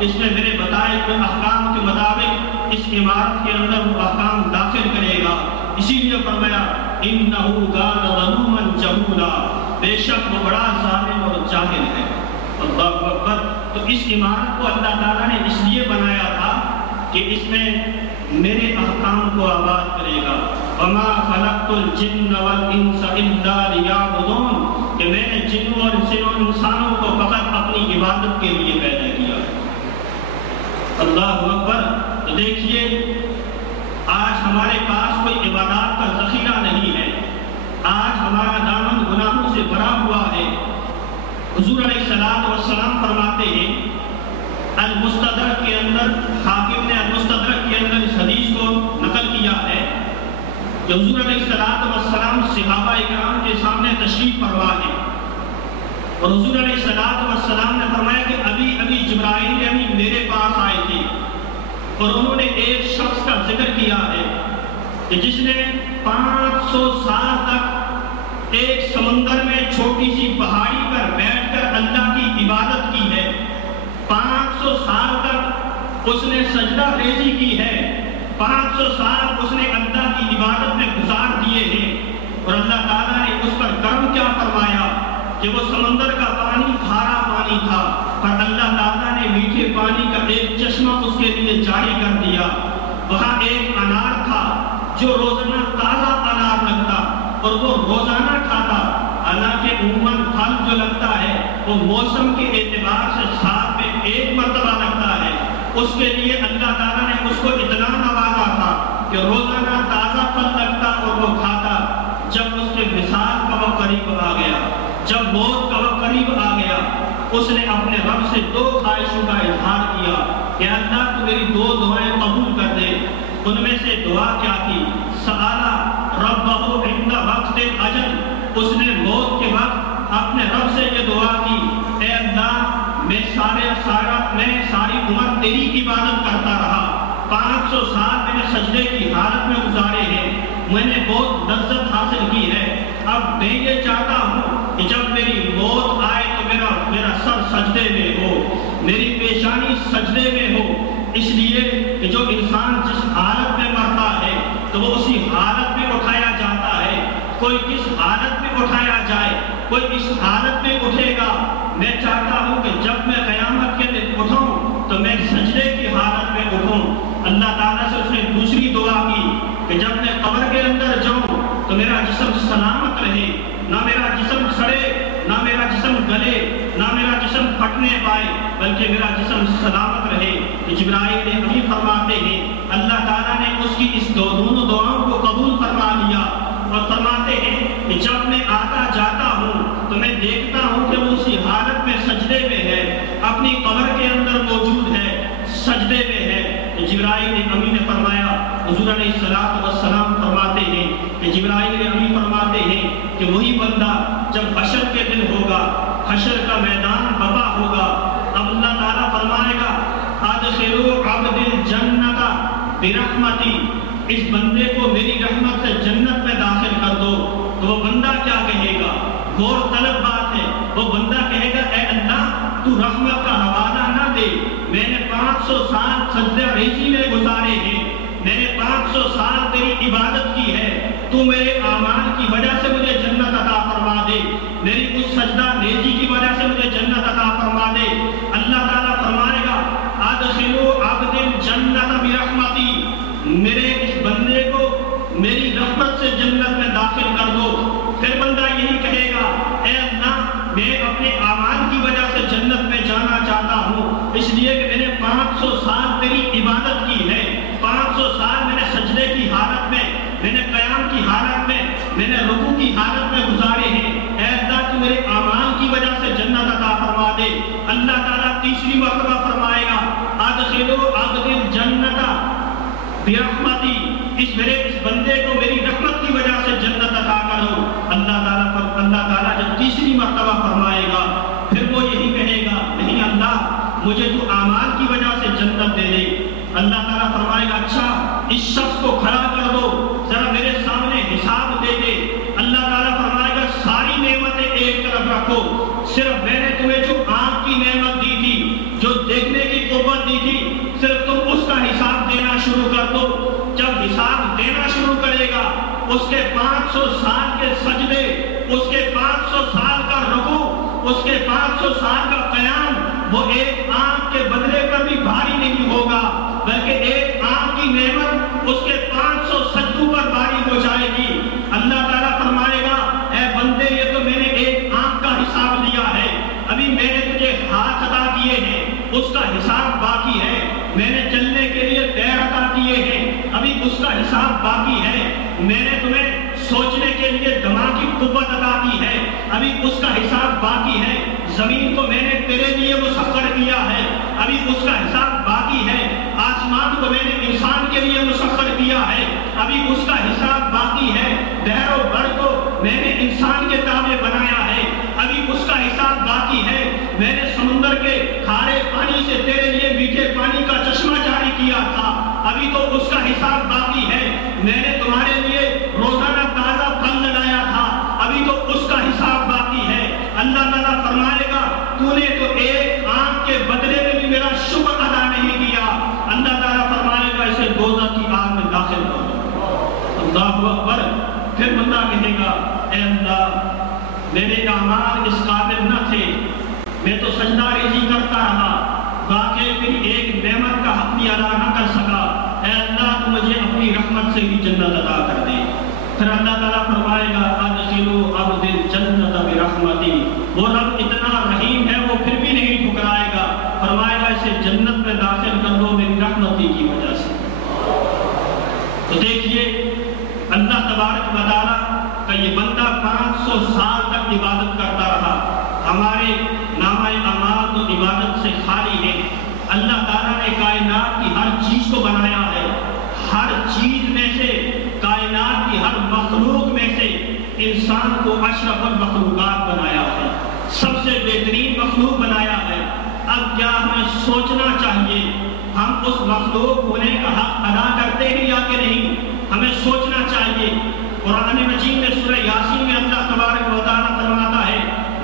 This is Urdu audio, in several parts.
اس میں میرے بتائے ہوئے احکام کے مطابق اس عمارت کے اندر وہ احکام داخل کرے گا۔ اسی لیے فرمایا انہو کان ظلوما جہولا، بے شک وہ بڑا ظالم اور جاہل ہے۔ اللہ اکبر۔ تو اس عمارت کو اللہ تعالیٰ نے اس لیے بنایا تھا کہ اس میں میرے احکام کو آباد کرے گا۔ وما خلقت الجن والانس الا لیعبدون، کہ میں نے جنوں اور انسانوں کو فقط اپنی عبادت کے لیے پیدا کیا۔ اللہ اکبر۔ تو دیکھیے آج ہمارے پاس کوئی عبادات کا ذخیرہ نہیں ہے، آج ہمارا دامن گناہوں سے بھرا ہوا ہے۔ حضور علیہ السلام فرماتے ہیں المستدرک کے اندر، حاکم نے المستدرک کے اندر اس حدیث کو نقل کیا ہے کہ حضور علیہ السلام صحابہ اکرام کے سامنے تشریف فرما ہے، اور حضور علیہ السلام نے فرمایا کہ ابھی جبرائیل ابھی میرے پاس آئے تھے، اور انہوں نے ایک شخص کا ذکر کیا ہے کہ جس نے 500 سال تک ایک سمندر میں چھوٹی سی پہاڑی پر بیٹھ کر اللہ کی عبادت کی ہے، 500 سال تک اس نے سجدہ ریزی کی ہے، 500 سال اس نے اللہ کی عبادت میں گزار دیے ہیں، اور اللہ تعالیٰ نے اس پر کرم کیا فرمایا کہ وہ سمندر کا پانی کھارا پانی تھا، پر اللہ تعالیٰ نے میٹھے پانی کا ایک چشمہ اس کے لیے جاری کر دیا۔ وہاں ایک انار تھا جو روزانہ تازہ انار لگتا اور وہ روزانہ کھاتا، حالانکہ عموماً پھل جو لگتا ہے وہ موسم کے اعتبار سے سال میں ایک مرتبہ لگتا ہے، اس کے لیے اللہ تعالیٰ نے اس کو اتنا نوازا تھا کہ روزانہ تازہ پھل لگتا اور وہ کھاتا۔ جب اس کے وصال کا وقت قریب آ گیا، جب موت کا وقت قریب آ گیا، اس نے اپنے رب سے 2 خواہشوں کا اظہار کیا کہ اللہ تو میری 2 دعائیں قبول کر دے۔ ان میں سے دعا کیا تھی؟ سآلہ ربہ عند وقت اجل، اس نے موت کے وقت اپنے رب سے یہ دعا کی، اے اللہ میں ساری عمر تیری عبادت کرتا رہا، 500 سال میں نے سجدے کی حالت میں گزارے ہیں، میں نے بہت لذت حاصل کی ہے، اب میں یہ چاہتا ہوں کہ جب میری موت آئے تو میرا سر سجدے میں ہو، میری پیشانی سجدے میں ہو، اس لیے کہ جو انسان جس حالت میں مرتا ہے تو وہ اسی حالت میں اٹھایا جاتا ہے، کوئی کس حالت میں اٹھایا جائے، کوئی اس حالت میں اٹھے گا۔ میں چاہتا ہوں کہ جب میں قیامت کے دن اٹھوں تو میں سجدے کی حالت میں اٹھوں۔ اللہ تعالیٰ سے اس نے دوسری دعا کی کہ جب میں قبر کے اندر جاؤں تو میرا جسم سلامت رہے، نہ میرا جسم سڑے، نہ میرا جسم گلے، نہ میرا جسم پھٹنے پائے، بلکہ میرا جسم سلامت رہے۔ جبرائیل ابھی فرماتے ہیں اللہ تعالیٰ نے اس کی اس دونوں دعاؤں کو قبول فرما لیا، اور فرماتے ہیں کہ جب میں آتا جاتا ہوں تو میں دیکھتا ہوں کہ وہ اسی حالت میں سجدے میں ہے، اپنی قبر کے اندر موجود ہے، سجدے میں ہے۔ جبرائیل امین نے فرمایا، حضور علیہ السلام فرماتے ہیں کہ جبرائیل امین فرماتے ہیں کہ وہی بندہ جب حشر کے دن ہوگا، حشر کا میدان بپا ہوگا، اب اللہ تعالیٰ فرمائے گا ادخلوا عبد الجنت برحمتی، اس بندے کو میری رحمت سے جنت میں داخل کر دو، تو وہ بندہ کیا کہے گا؟ غور طلب بات ہے، وہ بندہ کہے گا اے اللہ تو رحمت کا حوالہ نہ دے، میں نے 500 سال سجدہ ریزی میں گزارے ہیں، میں نے 500 سال تیری عبادت کی ہے، تو میرے اعمال کی وجہ سے مجھے جنت عطا فرما دے، میری اس سجدہ ریزی کی وجہ سے مجھے جنت عطا فرما دے۔ اللہ تعالیٰ فرمائے گا ادخلوا عبد الجنت برحمتی، میرے اس بندے کو میری رحمت سے جنت میں داخل کر دو۔ پھر بندہ یہی کہے گا اے اللہ میں اپنے اعمال کی وجہ سے جنت میں جانا چاہتا ہوں، اس لیے کہ میں نے 500 سال تیری عبادت کی ہے، 500 سال میں نے سجدے کی حالت میں، میں نے قیام کی حالت میں، میں نے رکوع کی حالت میں گزارے ہیں، اے اللہ تو میرے اعمال کی وجہ سے جنت عطا فرما دے۔ اللہ تعالیٰ تیسری مرتبہ فرمائے گا ادخلوا عبد الجنت برحمتی، اس بندے کو میری رحمت کی وجہ سے جنت عطا کرو۔ اللہ تعالیٰ جب تیسری مرتبہ فرمائے گا پھر وہ یہی کہے گا نہیں اللہ مجھے تو اعمال کی وجہ سے جنت دے دے۔ اللہ تعالیٰ فرمائے گا اچھا اس شخص کو کھڑا کر دو، ذرا میرے سامنے حساب دے دے۔ اللہ تعالیٰ فرمائے گا ساری نعمتیں ایک طرف رکھو، صرف میں نے تمہیں جو آنکھ کی نعمت دی تھی، جو دیکھنے کی اتنی قوت دی تھی صرف تم اس کا حساب دینا شروع کر دو. جب حساب دینا شروع کرے گا اس کے 500 سال کے سجدے، اس کے 500 سال کا رکوع، اس کے 500 سال کا قیام وہ ایک آنکھ کے بدلے پر بھی بھاری نہیں ہوگا، بلکہ ایک آنکھ کی نعمت اس کے 500 سجدوں پر بھاری ہو جائے گی. اللہ تعالیٰ فرمائے گا اے بندے یہ تو میں نے ایک آنکھ کا حساب لیا ہے، ابھی میں نے تجھے ہاتھ عطا کیے ہیں اس کا حساب باقی ہے، میں نے چلنے کے لیے پیر عطا کیے ہیں ابھی اس کا حساب باقی ہے، میں نے تمہیں سوچنے کے لیے دماغ کی قوت عطا کی ہے ابھی اس کا حساب باقی ہے، زمین کو میں نے تیرے لیے مسخر کیا ہے ابھی اس کا حساب باقی ہے، آسمان کو میں نے انسان کے لیے مسخر کیا ہے ابھی اس کا حساب باقی ہے، بحر و بر کو میں نے انسان کے تابع بنایا ہے ابھی اس کا حساب باقی ہے، میں نے سمندر کے کھارے پانی سے تیرے لیے میٹھے پانی کا چشمہ جاری کیا تھا ابھی تو اس کا حساب باقی ہے، میں نے تمہارے لیے روزانہ تازہ پھل لگایا تھا ابھی تو اس کا حساب باقی ہے. اللہ تعالیٰ فرمائے گا تو نے تو ایک آنکھ کے بدلے میں بھی میرا شکر ادا نہیں کیا. اللہ تعالیٰ فرمائے گا اسے دوزخ کی آگ میں داخل کر دو. اللہ اکبر. پھر بندہ کہے گا اے اللہ میرے اعمال اس قابل نہ تھے، میں تو سجدہ ریزی کرتا رہا، واقعی تیری ایک نعمت کا حق بھی ادا نہ کر سکا، اے اللہ تو مجھے اپنی رحمت سے بھی جنت عطا کر دے. پھر اللہ تعالیٰ فرمائے گا ادخلوا عبد الجنت برحمتی، وہ رب اتنا رحیم ہے وہ پھر بھی نہیں ٹھکرائے گا، فرمائے گا اسے جنت میں داخل کر دو میری رحمتی کی وجہ سے. تو دیکھیے اللہ تبارک و تعالیٰ کا یہ بندہ 500 سال تک عبادت کرتا رہا، ہمارے نامہ اعمال تو عبادت سے خالی ہے. اللہ تعالیٰ نے کائنات کی ہر چیز کو بنایا ہے، ہر چیز میں سے کائنات کی ہر مخلوق میں سے انسان کو اشرف المخلوقات بنایا ہے، سب سے بہترین مخلوق بنایا ہے. اب کیا ہمیں سوچنا چاہیے ہم اس مخلوق ہونے کا حق ادا کرتے ہیں یا کہ نہیں؟ ہمیں سوچنا چاہیے. قرآن مجید میں سورہ یاسین میں اللہ تبارک و تعالیٰ فرماتا ہے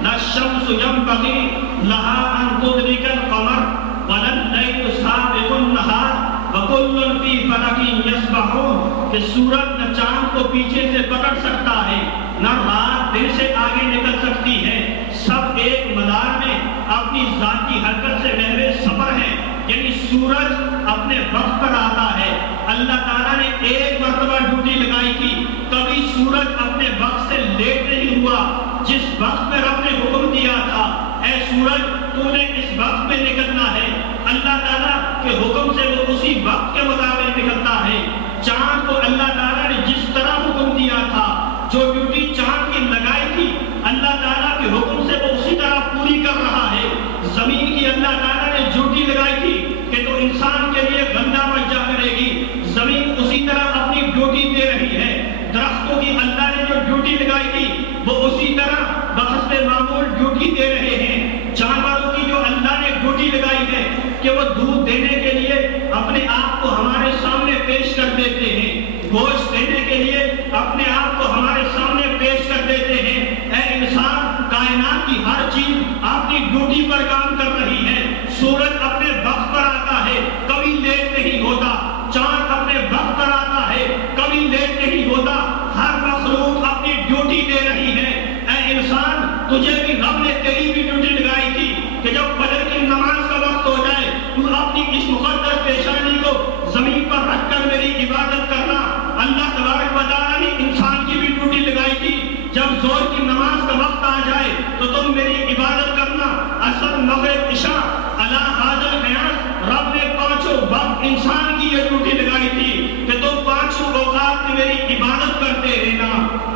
لا الشمس ينبغي لها ان تدرك القمر ولا الليل سابق النهار وكل في فلك يسبحون، کہ سورج نہ چاند کو پیچھے سے پکڑ سکتا ہے نہ رات دن سے آگے نکل سکتی ہے، سب ایک مدار میں اپنی ذاتی حرکت سے محو سفر ہے. یعنی سورج اپنے وقت پر آتا ہے. اللہ تعالیٰ نے ایک مرتبہ ڈیوٹی لگائی تھی، کبھی سورج اپنے وقت سے لیٹ نہیں ہوا. جس وقت میں رب نے حکم دیا تھا اے سورج تو نے اس وقت میں نکلنا ہے، اللہ تعالیٰ کے حکم سے وہ اسی وقت کے مطابق نکلتا ہے. چاند کو اللہ تعالیٰ نے جس طرح حکم دیا تھا، جو ڈیوٹی چاند کی لگائی تھی اللہ تعالیٰ کے حکم سے وہ اسی طرح پوری کر رہا ہے. زمین کی اللہ تعالیٰ نے ڈیوٹی لگائی تھی کہ تو انسان کے لیے گندا بچہ کرے گی، زمین اسی طرح اپنی ڈیوٹی دے رہی ہے. درختوں کی اللہ نے جو ڈیوٹی لگائی تھی وہ اسی طرح بحسب معمول ڈیوٹی دے رہے ہیں. جانوروں کی جو اللہ نے ڈیوٹی لگائی ہے کہ وہ دودھ دینے کے لیے اپنے آپ کو ہمارے سامنے پیش کر دیتے ہیں، گوشت دینے کے لیے اپنے آپ کو ہمارے سامنے پیش کر دیتے ہیں. اے انسان کائنات کی ہر چیز اپنی ڈیوٹی پر کام کر رہی ہے. سورج اپنے وقت پر آتا ہے، کبھی لیٹ نہیں ہوتا. چاند اپنے وقت پر آتا ہے، کبھی لیٹ نہیں ہوتا. ہر مخلوق اپنی ڈیوٹی دے رہی ہے. اے انسان تجھے بھی رب نے تیری بھی ڈیوٹی لگائی تھی کہ جب فجر کی نماز کا وقت ہو جائے تو اپنی اس مقدس پیشانی کو زمین پر رکھ کر میری عبادت کرنا. اللہ تبارک و تعالیٰ نے انسان کی بھی ڈیوٹی لگائی تھی، جب زور کی نماز کا وقت آ جائے تو تم میری عبادت کرنا. عصر مغرب عشاء علی حاضر قیاس رب نے پانچوں وقت انسان کی یہ ڈیوٹی لگائی تھی کہ تم پانچوں اوقات میں میری عبادت کرتے رہنا.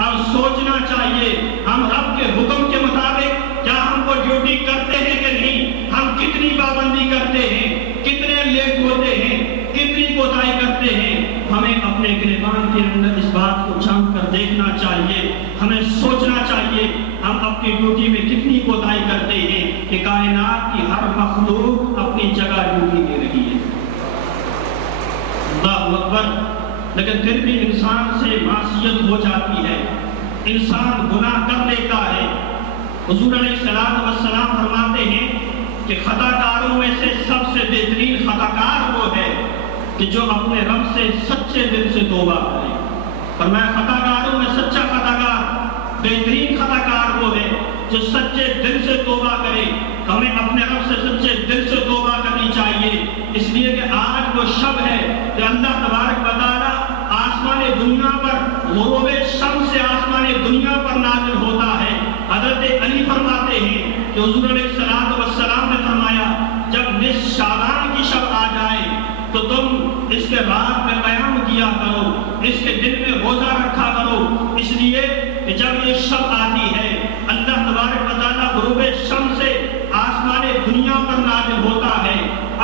اب سوچنا چاہیے ہم رب کے حکم کے مطابق کیا ہم کو ڈیوٹی کرتے ہیں کہ نہیں؟ ہم کتنی پابندی کرتے ہیں، کتنے لیٹ ہوتے ہیں، کتنی کوتاہی کرتے ہیں؟ ہمیں اپنے گریبان کے اندر اس بات کو جھانک کر دیکھنا چاہیے. ہمیں سوچنا چاہیے ہم اپنی ڈیوٹی میں کتنی کوتاہی کرتے ہیں کہ کائنات کی ہر مخلوق اپنی جگہ ڈیوٹی دے رہی ہے. اللہ اکبر. لیکن پھر بھی انسان سے معصیت ہو جاتی ہے، انسان گناہ کر لیتا ہے. حضور علیہ السلام فرماتے ہیں کہ خطا کاروں میں سے سب سے بہترین خطا کار وہ ہے کہ جو اپنے رب سے سچے دل سے توبہ کرے۔ فرمایا خطا کاروں میں سچا خطا کار، بہترین خطا کار وہ ہے جو سچے دل سے توبہ کرے۔ ہمیں اپنے رب سے سچے دل سے توبہ کرنی چاہیے، اس لیے کہ آج وہ شب ہے کہ اللہ تبارک و تعالیٰ آسمان دنیا پر غروب شمس سے آسمان دنیا پر نازل ہوتا ہے۔ حضرت علی فرماتے ہیں کہ حضور علیہ السلام نے فرمایا جب نصف شعبان کی شب آ جائے تو تم اس کے رات میں قیام کیا کرو، اس کے دن میں روزہ رکھا کرو، اس لیے کہ جب یہ شب آتی ہے اللہ تبارک و تعالیٰ غروب شمس سے آسمان دنیا پر نازل ہوتا ہے،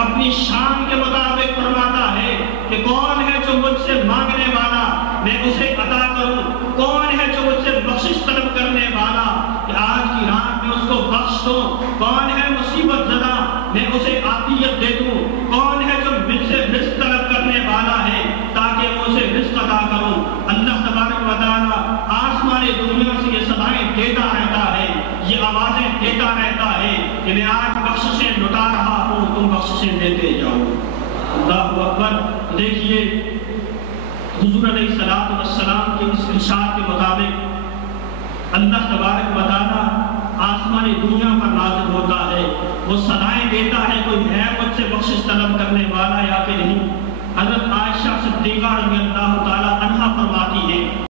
اپنی شان کے مطابق فرماتا ہے کہ کون ہے جو مجھ سے مانگنے والا میں اسے عطا کروں، کون ہے جو مجھ سے بخشش طلب کرنے والا کہ آج کی رات میں اس کو بخش دوں، کون ہے مصیبت زدہ میں اسے عافیت دے دوں، کون ہے جو مجھ سے رزق طلب کرنے والا ہے تاکہ میں اسے رزق عطا کروں۔ اللہ تبارک و تعالیٰ آسمان دنیا سے یہ صدائیں دیتا رہتا ہے، یہ آوازیں دیتا رہتا ہے کہ میں آج بخششیں لٹا رہا ہوں، تم بخششیں دیتے جاؤ۔ اللہ اکبر۔ دیکھیے حضور علیہ السلام کے اس ارشاد کے مطابق اللہ تبارک و تعالیٰ آسمان دنیا پر نازل ہوتا ہے، وہ صدائیں دیتا ہے کوئی ہے مجھ سے بخشش طلب کرنے والا یا کہ نہیں۔ حضرت عائشہ صدیقہ رضی اللہ